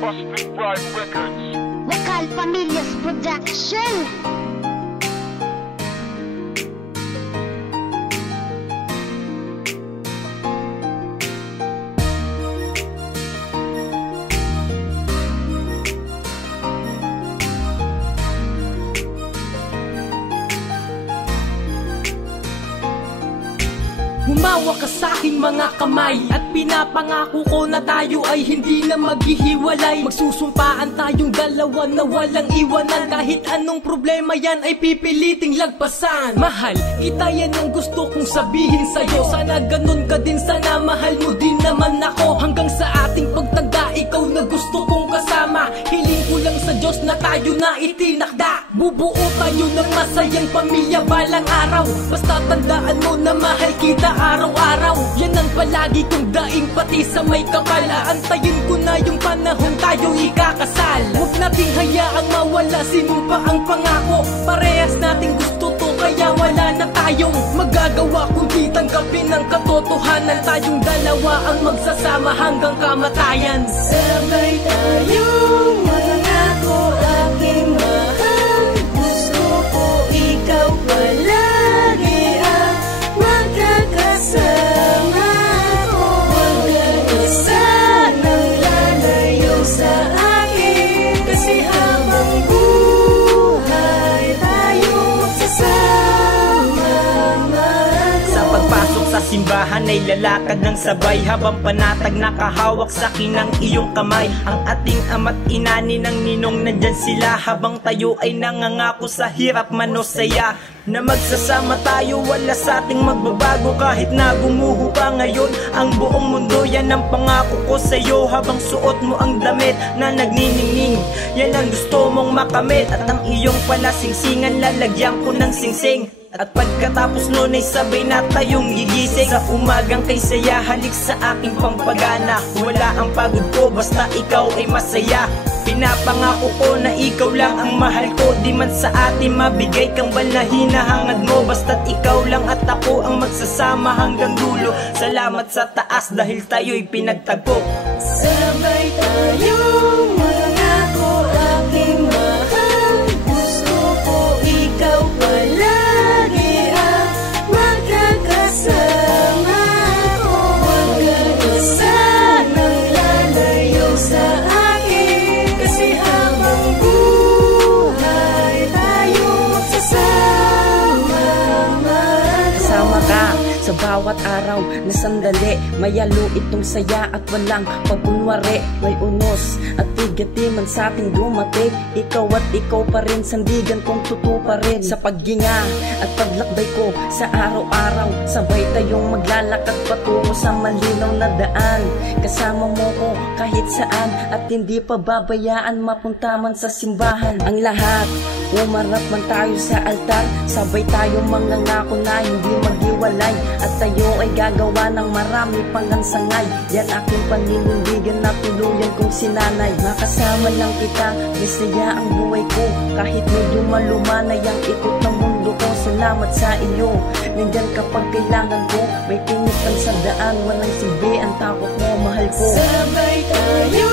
Busted Rhyme Records. Vocal Familias Production. Humawa ka sa'king mga kamay at pinapangako ko na tayo ay hindi na maghihiwalay. Magsusumpaan tayong dalawa na walang iwanan. Kahit anong problema yan ay pipiliting lagpasan. Mahal, kita yan ang gusto kong sabihin sa'yo. Sana ganun ka din, sana mahal mo din naman ako. Hanggang sa ating pagtanda, ikaw na gusto kong kasama. Hiling ko lang sa Diyos na tayo na itinakda. Bubuo tayo ng masayang pamilya balang araw. Basta tandaan mo na mahal kita araw-araw. Yan ang palagi kong daing pati sa may kapal. Aantayin ko na yung panahon tayo ikakasal. Huwag nating hayaang mawala, sinumpa ang pangako. Parehas nating gusto to, kaya wala na tayong magagawa kundi tanggapin ang katotohanan. Tayong dalawa ang magsasama hanggang kamatayan. Sabay tayong mangako, aking mahal. Gusto ko ikaw palagi ang magkakasama ko. Huwag ka isa nang lalayo sa akin, kasi habang buhay tayong magsasama. Sa pagpasok sa simbahan ay lalakad ng sabay, habang panatag nakahawak sa akin ang iyong kamay. Ang ating ama't inani ng ninong nandyan sila, habang tayo ay nangangako sa hirap man o saya na magsasama tayo, wala sa ating magbabago. Kahit na gumuho pa ngayon ang buong mundo, yan ang pangako ko sa'yo. Habang suot mo ang damit na nagniningning, yan ang gusto mong makamit. At ang iyong palasingsingan lalagyan ko ng singsing. At pagkatapos nun ay sabay na tayong gigising. Sa umagang kay saya, halik sa aking pampagana. Wala ang pagod ko, basta ikaw ay masaya. Pinapangako ko na ikaw lang ang mahal ko. Di man sa atin mabigay kang bal na hinahangad mo, basta't ikaw lang at ako ang magsasama hanggang dulo. Salamat sa taas dahil tayo'y pinagtagpo. Sabay tayong mangako, aking mahal. Gusto ko ikaw palagi ang magkakasama ko. Huwag ka isa nang lalayo sa akin, kasi habang buhay tayong magsasama. Kasama ka sa bawat araw na sandali, mayalo itong saya at walang pagkunwari. May unos at tigatiman sa ating dumating, ikaw at ikaw pa rin, sandigan kong tutu pa rin. Sa pagginga at paglakbay ko sa araw-araw, sabay tayong maglalakad patungo sa malinaw na daan. Kasama mo ko kahit saan, at hindi pa babayaan mapunta man sa simbahan. Ang lahat, umarap man tayo sa altar, sabay tayong mangangako na hindi maghiwalay. At tayo ay gagawa ng marami pang hansangay. Yan aking paninindigan na tuluyan kong sinanay. Makasama lang kita, masaya ang buhay ko. Kahit medyo malumanay ang ikot ng mundo ko. Salamat sa iyo, nandyan kapag kailangan ko. May tinik lang sa daan, walang silbi ang takot mo, mahal ko. Sabay tayo